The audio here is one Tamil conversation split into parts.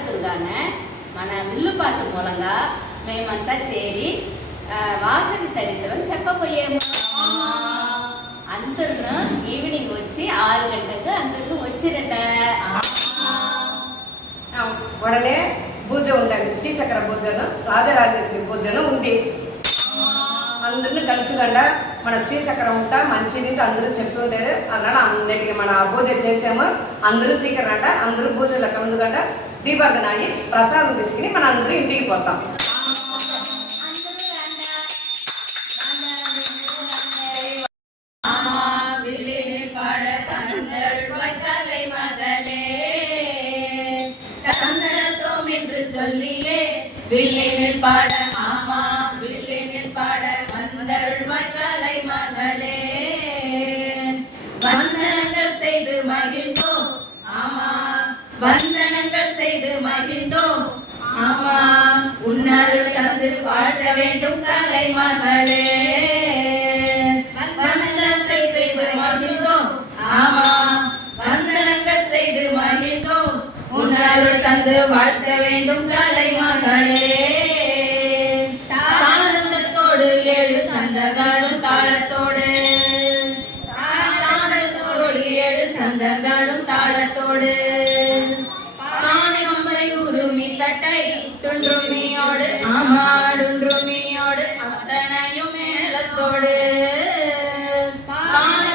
పద్ధతులుగానే మన విల్లుపాటు మూలంగా మేమంతా చేరి వాసవి చరిత్రను చెప్పబోయేము. అందరూ ఈవినింగ్ వచ్చి 6 గంటలకు అందరూ వచ్చిరట. ఉடனே பூஜை ఉందండి. శ్రీచక్ర పూజను రాజరాజేశ్వరి పూజను ఉంది. అందరిని కలుసుకుండా మన శ్రీచక్ర ఉంటా మంచిది అందరూ చెప్తుంటారు అన్నాడు. అన్నిటికీ మన పూజ చేసాము. అందరూ సీకరంట అందరూ పూజలకు ముందుగంట దీపార్థన అయ్యి ప్రసాదం తీసుకుని మన అందరూ ఇంటికి పోతాం. வில்லினில் பாட ஆமா வில்லினில் பாட வந்தருள்வாய் கலை மகளே. வந்தனங்கள் செய்து மகிழ்ந்தோம் ஆமா வந்தனங்கள் செய்து மகிழ்ந்தோம் ஆமா உன்னருள் தந்து வாழ்த்த வேண்டும் கலை மகளே. வந்தனங்கள் செய்து மகிழ்ந்தோம் ஆமா வந்தனங்கள் செய்து மகிழ்ந்தோம் உன்னருள் தந்து வாழ்த்த வேண்டும் கலை மகளே. தாளத்தோடு 7 சந்தங்களும் தாளத்தோடு 7 சந்தங்களும் தாளத்தோடு பானை உருமி தட்டை துன்றுமியோடு ஆமாடுன்றுமியோடு அத்தனையும் மேளத்தோடு பானை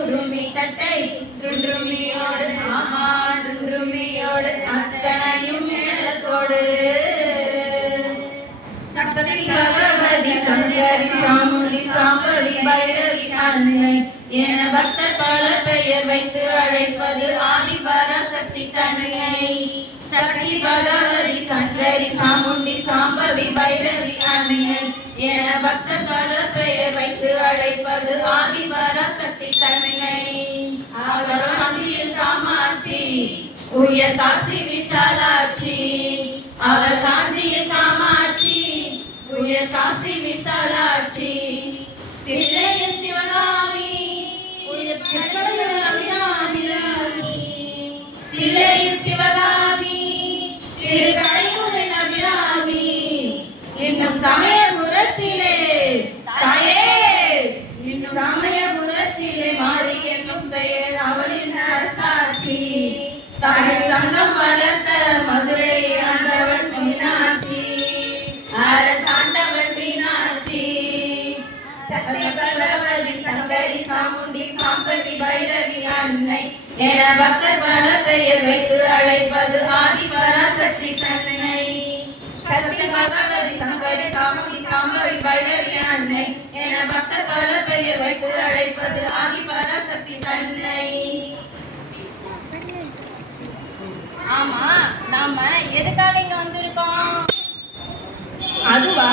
உருமி தட்டை துன்றுமியோடு ஆமாடுன்றுமியோடு அத்தனையும் மேளத்தோடு சக்தி பகவதி சங்கரி சாமுண்டி சாம்பவி பைரவி அன்னை என பக்தர் பல பெயர் வைத்து அழைப்பது ஆதிபராசக்தி தன்னை. சக்தி பகவதி சங்கரி சாமுண்டி சாம்பவி பைரவி அன்னை என பக்தர் பல பெயர் வைத்து அழைப்பது ஆதிபராசக்தி தன்னை. அவள் காஞ்சியில் காமாட்சி உயர் காசி விஷாலாட்சி அவள் காஞ்சியில் காமாட்சி உயர் காசி விஷாலாட்சி தில்லையில் சிவகாமி உயர் தில்லையில் அபிராமி தில்லையில் சிவகாமி திருக்கடையூரில் அபிராமி இன்னும் சமயபுரத்திலே தாயே இன்னும் சமயபுரத்திலே மாறி என்னும் பெயர் அவளின் அரசாட்சி. தமிழ் சங்கம் வளர்த்த மதுரை ஆண்டவள் மீனாட்சி அரசாண்டவள் மீனாட்சி. சக்தி பகவதி சங்கரி சாமுண்டி சாம்பவி பைரவி அன்னை என பக்தர் பல பெயர் வைத்து அழைப்பது ஆதிபராசக்தி தன்னை. சக்தி பகவதி சங்கரி சாமுண்டி சாம்பவி பைரவி அன்னை என பக்தர் பல பெயர் வைத்து அழைப்பது ஆதிபராசக்தி தன்னை. ஆமா நாம எதுக்காக இங்க வந்திருக்கோம்? அதுவா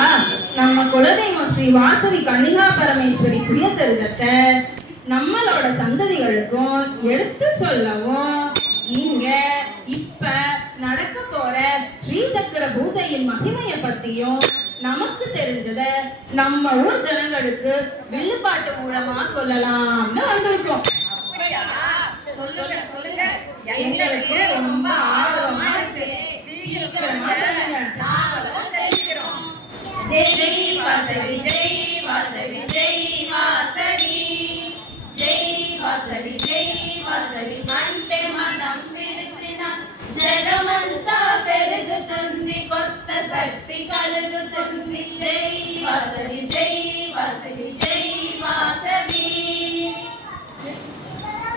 நம்ம குலதெய்வம் ஸ்ரீ வாசவி கன்னிகா பரமேஸ்வரி சுயசரிதத்தை நம்மளோட சந்ததிகளுக்கும் எடுத்து சொல்லவும் இங்க இப்ப நடக்க போற ஸ்ரீசக்கர பூஜையின் மகிமையை பத்தியும் நமக்கு தெரிஞ்சத நம்ம ஊர் ஜனங்களுக்கு வில்லுப்பாட்டு மூலமா சொல்லலாம்னு வந்திருக்கோம். சொல்லுங்க சொல்லுங்க, எங்களுக்கு ரொம்ப ஆர்வமா இருக்கு. சீக்கிரமா சொல்லுங்க, நாங்களும் தெரிஞ்சுக்கிறோம். ஜெய் வாசவி ஜெய் வாசவி ஜெய் வாசவி ஜெய் వాసవి జై వాసవి అంటే మనం పిలిచిన జగమంతా పెరుగుతుంది, కొత్త శక్తి కలుగుతుంది. జై వాసవి జై వాసవి జై వాసవి.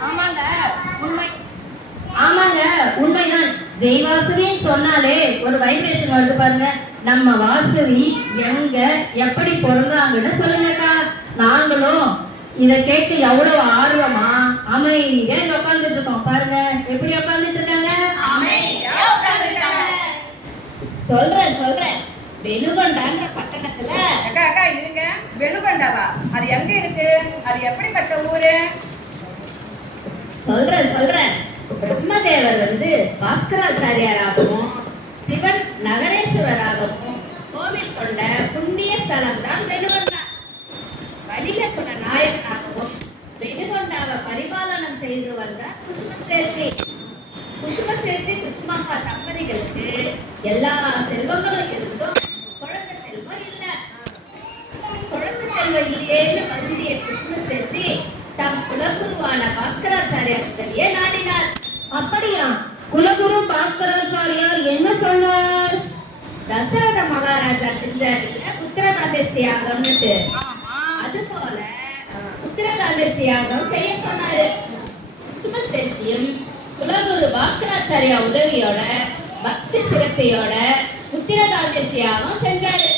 ஆமாங்க உண்மைதான். ஜெய் வாசவின்னு சொன்னாலே ஒரு வைப்ரேஷன் வருது பாருங்க. நம்ம வாசவி எங்க எப்படி பொருந்தாங்கன்னு சொல்லுங்கக்கா. நாங்களும் இதை கேட்டு எவ்வளவு ஆர்வமா அமைதியா உட்கார்ந்துட்டு இருக்கோம். பாருங்க எப்படி உட்கார்ந்துட்டு இருக்காங்க. சொல்றேன் வெணுகொண்டான்ற பட்டணத்துல. அக்கா இருங்க, வெணுகொண்டாவா? அது எங்க இருக்கு? அது எப்படிப்பட்ட ஊரு? சொல்றேன். பிரம்மதேவர் பாஸ்கராச்சாரியாராகவும் சிவன் நகரேஸ்வரராகவும் கோவில் கொண்ட புண்ணிய ஸ்தலம் தான் வெணுகொண்டா. வணிக குண நாயகனாகவும் வெணுகொண்டாவை பரிபாலனம் செய்து வந்த குசுமஸ்ரேஷ்டி குசுமஹா தம்பதிகளுக்கு எல்லா செல்வங்களும் இருந்தும் குழந்தை செல்வம் இல்ல. குழந்தை செல்வம் இல்லையேன்னு வருந்திய கிருஷ்ணசேஷி தம் குலகுருவான பாஸ்கராச்சாரியாரிடையே நாடினார். அப்படியா? குலகுரு பாஸ்கராச்சாரியார் என்ன சொன்னார்? தசரத மகாராஜா செஞ்சாரில புத்திரகாமேஸ்வரி யாகம்னுட்டு, அது போல புத்திரகாமேஸ்வரி யாகம் செய்ய சொன்னாரு. குசுமஸ்ரேஷ்டியும் குலகுரு பாஸ்கராச்சாரியா உதவியோட பக்தி சிரத்தையோட புத்திரகாமேஸ்வரி யாகம் செஞ்சாரு.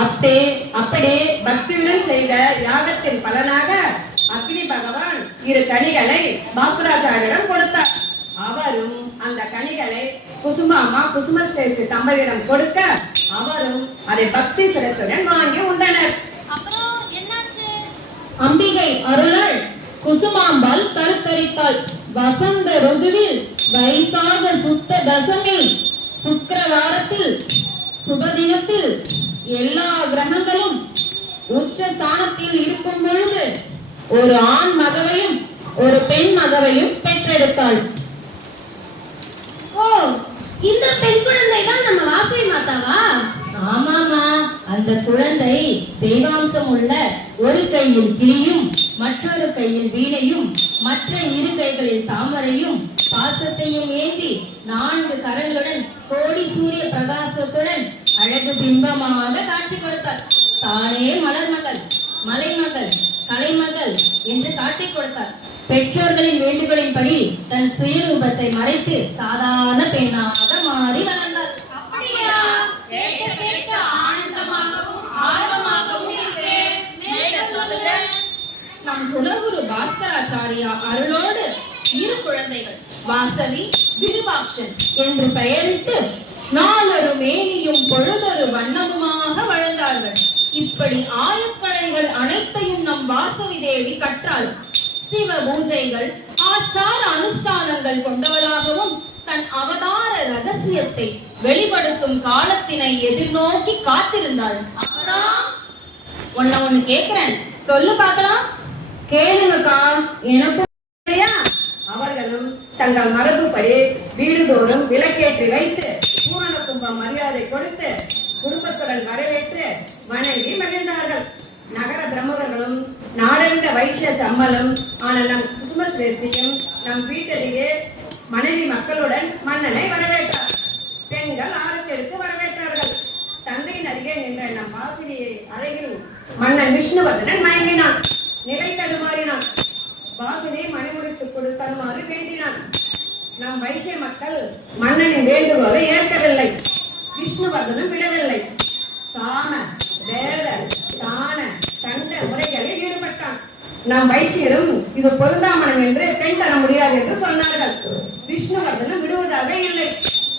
அப்படியே பக்தியுடன் செய்த யாகத்தின் பலனாக அக்னி பகவான் 2 கனிகளை பாஸ்கராச்சாரியிடம் கொடுத்தார். அவரும் அந்த கனிகளை குசுமாமா குசுமஸ்ரேஷ்டி தம்பதியிடம் கொடுக்க அவரும் அதை பக்தி சிரத்துடன் வாங்கி உண்டனர். அப்புறம் என்னாச்சு? அம்பிகை அருளால் குசுமாம்பாள் கருத்தரித்தாள். வசந்த ருதுவில் வைசாக சுத்த தசமி சுக்கிரவாரத்தில் சுபதினத்தில் எல்லா கிரகங்களும் உச்ச ஸ்தானத்தில் இருக்கும் பொழுது ஒரு ஆண் மகவையும் ஒரு பெண் மகவையும் பெற்றெடுத்தாள். ஓ, இந்த பெண் குழந்தை தான் நம்ம வாசவி மாதாவா? ஆமாமா, அந்த குழந்தை தெய்வாம்சம் உள்ள ஒரு கையில் கிளியும் மற்றொரு கையில் வீணையும் மற்ற 2 கைகளில் தாமரையும் பாசத்தையும் ஏந்தி 4 கரங்களுடன் கோடி சூரிய பிரகாசத்துடன் அழகு பிம்பமாக காட்சி கொடுத்தார். தானே மலர்மகள், மலைமகள், கலைமகள் என்று காட்டிக் கொடுத்தார். பெற்றோர்களின் வேண்டுகோளின்படி தன் சுயரூபத்தை மறைத்து சாதாரண பெண்ணாக மாறி வளர்ந்தார். அப்படியா? கேட்க கேட்க ஆனந்தமாகவும் ஆர்வமாகவும் இருக்கே. மேலே சொல்லுங்க. நம் குலகுரு பாஸ்கராச்சாரியா அருளோடு 2 குழந்தைகள் வாசவி, விருபாக்ஷன் என்று பெயரிட்டு 4 மேனியும் பொழுதொரு வண்ணமுமாக வளர்ந்தார்கள். இப்படி ஆயக்கலைகள் அனைத்தையும் நம் வாசவி தேவி கற்றாள். சிவ பூஜைகள், ஆச்சார அனுஷ்டானங்கள் கொண்டவளாகவும் தன் அவதார ரகசியத்தை வெளிப்படுத்தும் காலத்தினை எதிர்நோக்கி காத்திருந்தாள். அப்புறம் ஒன்னு கேக்குறேன், சொல்லு பார்க்கலாம். கேளுங்கக்கா, எனக்கும். அவர்களும் தங்கள் மரபுப்படி வீடுதோறும் விளக்கேற்றி வைத்து பூரண கும்பம் மரியாதை கொடுத்து குடும்பத்துடன் வரவேற்று வணங்கி மகிழ்ந்தார்கள். நகர பிரமுகர்களும் நாடறிந்த வைஷ்ய சம்மலும் ஆன நம் குசுமஸ்ரேஷ்டியும் நம் வீட்டருகே மனைவி மக்களுடன் மன்னனை வரவேற்றார். பெண்கள் ஆரத்தி எடுத்து வரவேற்றார்கள். தந்தையின் அருகே நின்ற நம் வாசினியை அருகில் மன்னன் விஷ்ணுவர்தனன் மயங்கினான். நிலை தடுமாறினான். வாசினை மணிமுடித்து கொடுத்தருமாறு வேண்டினான். நம் வைஷ்ய மக்கள் மன்னனின் வேண்டுகோளை ஏற்கவில்லை. விஷ்ணுவர்தனும் விடவில்லை. சாம, வேத, தான, தண்ட முறைகளில் ஈடுபட்டான். நம் வைஷ்யரும் இது பொருந்தாமனம் என்று பெண் தர முடியாது என்று சொன்னார்கள். விஷ்ணுவர்தனும் விடுவதாக இல்லை.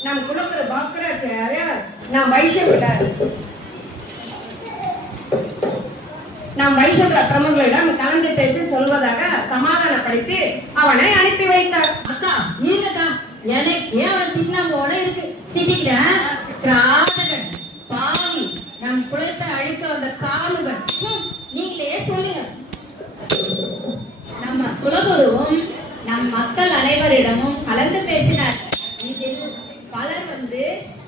நம் குலகுரு பாஸ்கராச்சாரியார் நம் வைஷ்ய பிரமுகர்களிடம் கலந்து பேசி சொல்வதாக சமாதானப்படுத்தி அவனை அனுப்பி வைத்தார். அக்கா இருக்கா, எனக்கே அவன் தின்னா போல இருக்கு. திட்டிக்கிறேன். கிராதகன், பாவி, நம் குலத்தை அழிக்க வந்த காலுகன். நீங்களே சொல்லுங்க. நம்ம குலகுருவும் நம் மக்கள் அனைவரிடமும் கலந்து பேசினார். இதில் பலர்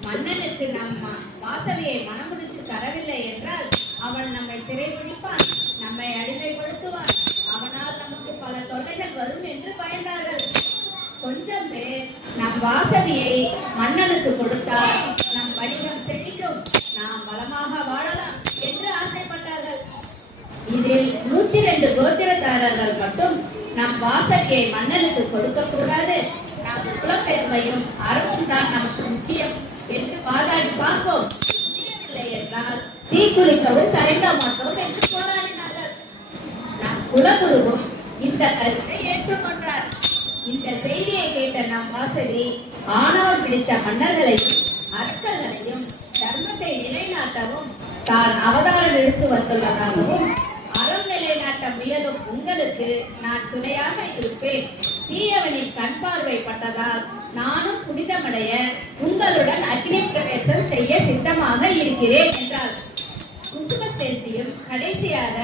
மன்னனுக்கு நம்ம வாசவியை மனமுடித்து தரவில்லை என்றால் அவன் நம்மை சிறைபிடிப்பான், நம்மை அடிமைப்படுத்துவான், அவனால் நமக்கு பல தொல்லைகள் வரும் என்று பயந்தார்கள். கொஞ்சம் பேர் நம் வாசவியை மன்னனுக்கு கொடுத்தால் நம் வடிவம் செழிக்கும், நாம் வளமாக வாழலாம் என்று ஆசைப்பட்டார்கள். இதில் 102 கோத்திரதாரர்கள் மட்டும் நம் வாசவியை மன்னனுக்கு கொடுக்க கூடாது, நம் குலப்பெருமையும் அறமும் தான் நமக்கு முக்கியம் என்று வாதாடி பார்ப்போம், முடியவில்லை என்றால் தீக்குளிக்கவும் தயங்க மாட்டோம் என்று போராடினார்கள். நம் குலகுருவும் இந்த கருத்தை ஏற்றுக்கொண்டார். இந்த செய்தியை கேட்ட நம் வாசவி ஆணவம் பிடித்த மன்னர்களையும் அரசர்களையும் தர்மத்தை நிலைநாட்டவும் தான் அவதாரம் எடுத்து வந்துள்ளதாகவும், அறம் நிலைநாட்ட முயலும் உங்களுக்கு நான் துணையாக இருப்பேன், தீயவனின் கண் பார்வைப்பட்டதால் நானும் புனிதமடைய உங்களுடன் அக்னி பிரவேசம் செய்ய சித்தமாக இருக்கிறேன் என்றார். குசுமசேர்த்தியும் கடைசியாக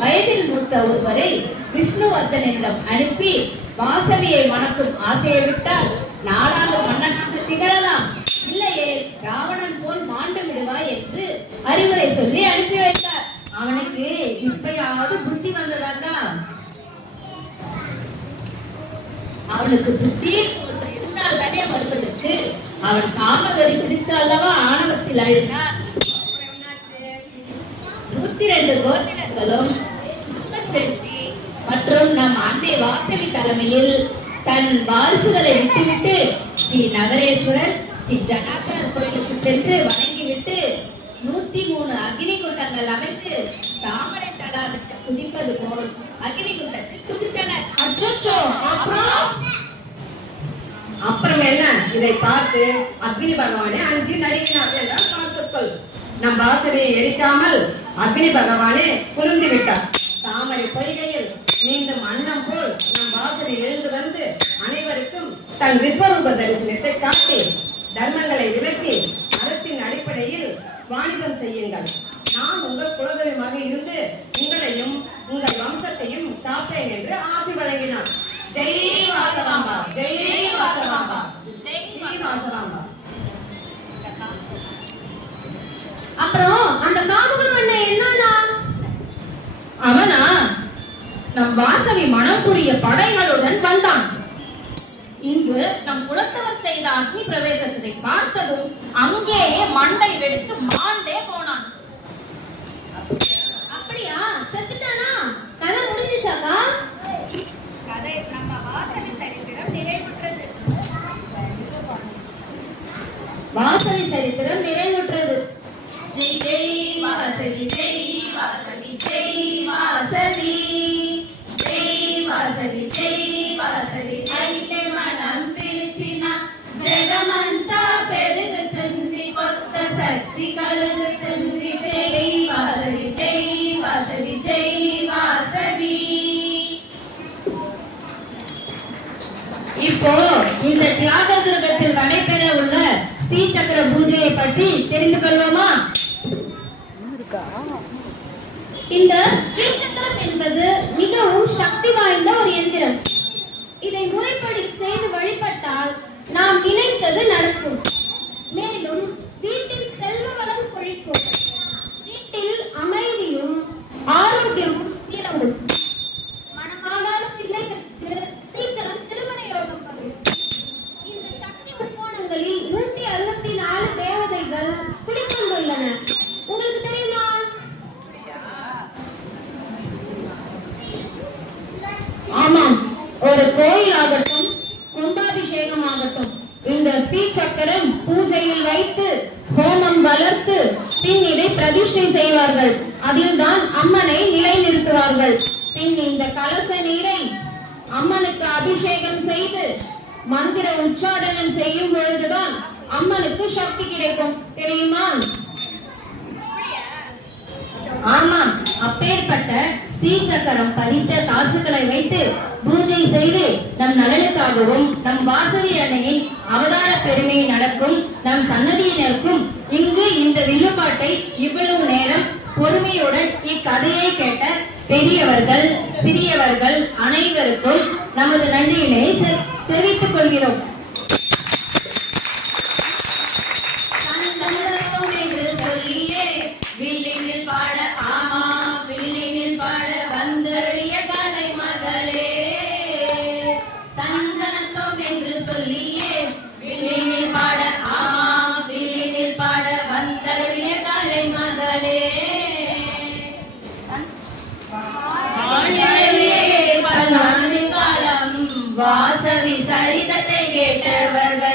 வயதில் மூத்த ஒருவரை விஷ்ணுவர்தனிடம் அனுப்பி வாசவியை மணக்கும் ஆசையை விட்டால் நாளாக மன்னனாக திகழலாம், இல்லையே ராவணன் போல் மாண்டு விடுவாய் என்று அறிவுரை சொல்லி அனுப்பி வைத்தார். அவனுக்கு இப்பயாவது புத்தி வந்ததாக்கா? அவனுக்கு புத்தி ஒன்று இருந்தால் தானே வருவதற்கு. அவன் காமவெறி பிடித்து அல்லவா ஆணவத்தில் அழுந்தார். 102 கோத்திரங்களும் கிருஷ்ணஸ்ரீ மற்றும் நம் அன்னை வாசவி தலைமையில் தன் வாரிசுகளை விட்டுவிட்டு ஸ்ரீ நகரேஸ்வரர் ஸ்ரீ ஜனார்த்தனர் கோயிலுக்கு சென்று வணங்கிவிட்டு 103 அக்னி குண்டங்கள் அமைத்து தாமரை தடாகத்தில் குதிப்பது போல் அக்னி குண்டத்தில் குதித்தனர். அச்சோ, அப்புறம் என்ன? இதை பார்த்து அக்னி பகவானே அஞ்சு நடுங்கினார் என்றால் பார்த்துக்கொள். நம் வாசலையை எரிக்காமல் அக்னி பகவானே குளிர்ந்து விட்டார். தாமரை பொய்கையில் மீண்டும் அன்னம் போல் நம் வாசலை எழுந்து வந்து அனைவருக்கும் தன் விஸ்வரூப தரிசனத்தை காட்டி தர்மங்களை விலக்கி அறத்தின் அடிப்படையில் வாணிபம் செய்யுங்கள். நான் உங்கள் குலதெய்வமாக இருந்து உங்களையும் உங்கள் வம்சத்தையும் காப்பேன் என்று ஆசி வழங்கினார். ஜெய் வாசவாம்பா, ஜெய் வாசவாம்பா, ஜெய் வாசவாம்பா. அப்புறம் அந்த காமுகன் அண்ணன் என்னன்னா? அவனா நம் வாசவி மனம் புரிய படைகளுடன் வந்தான். இங்கு நம் குலத்தவர் செய்த அக்னி பிரவேசத்தை பார்த்ததும் அங்கேயே மண்டை வெடித்து மாண்டே போனான். அப்படியா? செத்துட்டானா? கதை முடிஞ்சுச்சாக்கா? கதை நம்ம வாசவி சரித்திரம் நிறைவுற்றது. வாசவி சரித்திரம் நிறைவுற்றது. ஜெய் ஜெய் வாசவி, ஜெய் வாசவி, ஜெய் வாசவி, ஜெய் வாசவி, ஜெய் వాసవి అయితే మనం పిలిచిన జగమంతా పెరుగుతుంది, కొత్త శక్తి కలుగుతుంది. జై వాసవి, జై వాసవి, జై వాసవి. இப்போ இந்த தியாக துர்கத்தில் நடைபெற உள்ள ஸ்ரீ சக்கர பூஜையை பற்றி தெரிந்து கொள்வோமா? இந்த ஸ்ரீ சக்கரம் என்பது மிகவும் சக்தி வாய்ந்த ஒரு எந்திரம். இதை முறைப்படி செய்து வழிபட்டால் நாம் நினைத்தது நடக்கும். மேலும் வீட்டில் செல்வ வளம் கொழிக்கும், வீட்டில் அமைதியும் ஆரோக்கியமும் நிலவும், மனமாகாத பிள்ளைகளுக்கு சீக்கிரம் திருமண யோகம் வரும். இந்த சக்தி முக்கோணங்களில் 164 தேவதைகள் குடிக்கொண்டுள்ளன. உங்களுக்கு தெரியுமா? ஆமாம், ஒரு கோயில் ஆகட்டும், கும்பாபிஷேகம் ஆகட்டும், இந்த ஸ்ரீ சக்கரம் பூஜையில் வைத்து ஹோமம் வளர்த்து பின் இதை பிரதிஷ்டை செய்வார்கள். அதில் தான் அம்மனை நிலைநிறுத்துவார்கள். பின் இந்த கலச நீரை அம்மனுக்கு அபிஷேகம் செய்து மந்திர உச்சாடனம் செய்யும் பொழுதுதான் அம்மனுக்கு சக்தி கிடைக்கும். தெரியுமா? ஆமாம், அப்பேற்பட்ட ஸ்ரீ சக்கரம் பதித்த காசுகளை வைத்து பூஜை செய்து நம் நலனுக்காகவும் நம் வாசவி அன்னையின் அவதார பெருமை நடக்கும் நம் சன்னதியினருக்கும் இங்கு இந்த வில்லுப்பாட்டை இவ்வளவு நேரம் பொறுமையுடன் இக்கதையை கேட்ட பெரியவர்கள் சிறியவர்கள் அனைவருக்கும் நமது நன்றியினை தெரிவித்துக் கொள்கிறோம். வில்லினில் பாட, ஆமா வில்லினில் பாட வந்தருடைய கலை மகளே, தஞ்சனத்தோம் என்று சொல்லியே வில்லினில் பாட, ஆமா வில்லினில் பாட வந்தருடைய கலை மகளே. பல்லாண்டு காலம் வாசவி சரிதத்தை கேட்டவர்கள்